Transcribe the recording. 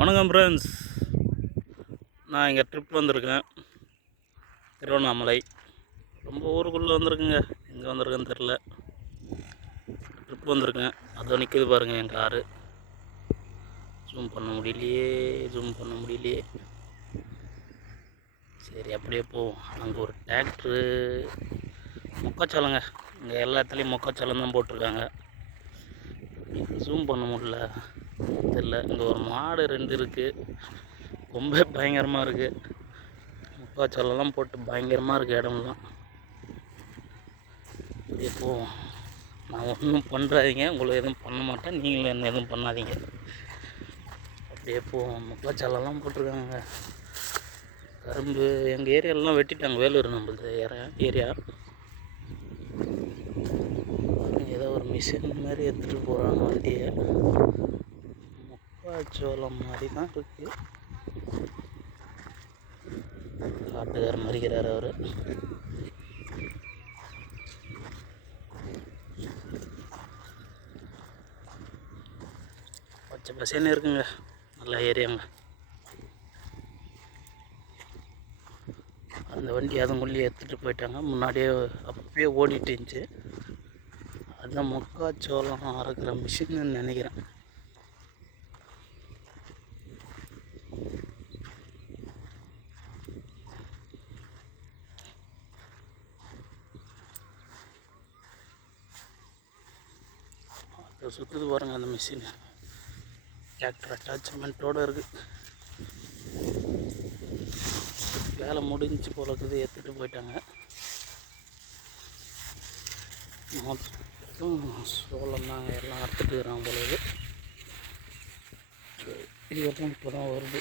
வணக்கம் ஃப்ரெண்ட்ஸ். நான் இங்கே ட்ரிப் வந்திருக்கேன். திருவண்ணாமலை ரொம்ப ஊருக்குள்ளே வந்திருக்குங்க. எங்கே வந்திருக்கேன்னு தெரில. ட்ரிப் வந்திருக்கேன். அதோ நிற்கிது பாருங்கள் என் காரு. ஜூம் பண்ண முடியலையே. சரி அப்படியே போவோம். அங்கே ஒரு டிராக்டரு மொக்காச்சோளங்க. இங்கே எல்லா இடத்துலையும் மொக்காச்சோளம் தான் போட்டிருக்காங்க. ஜூம் பண்ண முடியல தெரில. இங்கே ஒரு மாடு 2 இருக்குது. ரொம்ப பயங்கரமாக இருக்குது. மொக்காச்சோளம்லாம் போட்டு பயங்கரமாக இருக்குது இடம்லாம். அப்படியே போவோம். நான் ஒன்றும் பண்ணுறாதீங்க, உங்களை எதுவும் பண்ண மாட்டேன், நீங்களும் என்ன எதுவும் பண்ணாதீங்க. அப்படியே போவோம். மொக்காச்சோளம்லாம் போட்டிருக்காங்க. கரும்பு எங்கள் ஏரியாலெலாம் வெட்டிட்டாங்க. வேலூர் நம்மளது ஏரியா. ஏதோ ஒரு மிஷின் மாதிரி எடுத்துகிட்டு போகிறாங்க வண்டியை. மொக்காச்சோளம் மாதிரி தான் இருக்குது. காட்டுக்காரர் மறிக்கிறார் அவர். பச்சை பசேன்னு இருக்குங்க. நல்ல ஏரியாங்க. அந்த வண்டி அதுங்குள்ளேயே எடுத்துகிட்டு போயிட்டாங்க. முன்னாடியே அப்பயே ஓடிட்டு இருந்துச்சு. அதுதான் மொக்காச்சோளம் அறுக்கிற மிஷின்னு நினைக்கிறேன். அதை சுற்றுது பாருங்க அந்த மிஷின். டிராக்டர் அட்டாச்மெண்ட்டோடு இருக்குது. வேலை முடிஞ்சு போல இருக்குது. எடுத்துகிட்டு போயிட்டாங்க. மொத்தம் சோளம் தாங்க எல்லாம் அறுத்துட்டு இருக்கிறாங்க போல. இது வரைக்கும் இப்போ தான் வருது.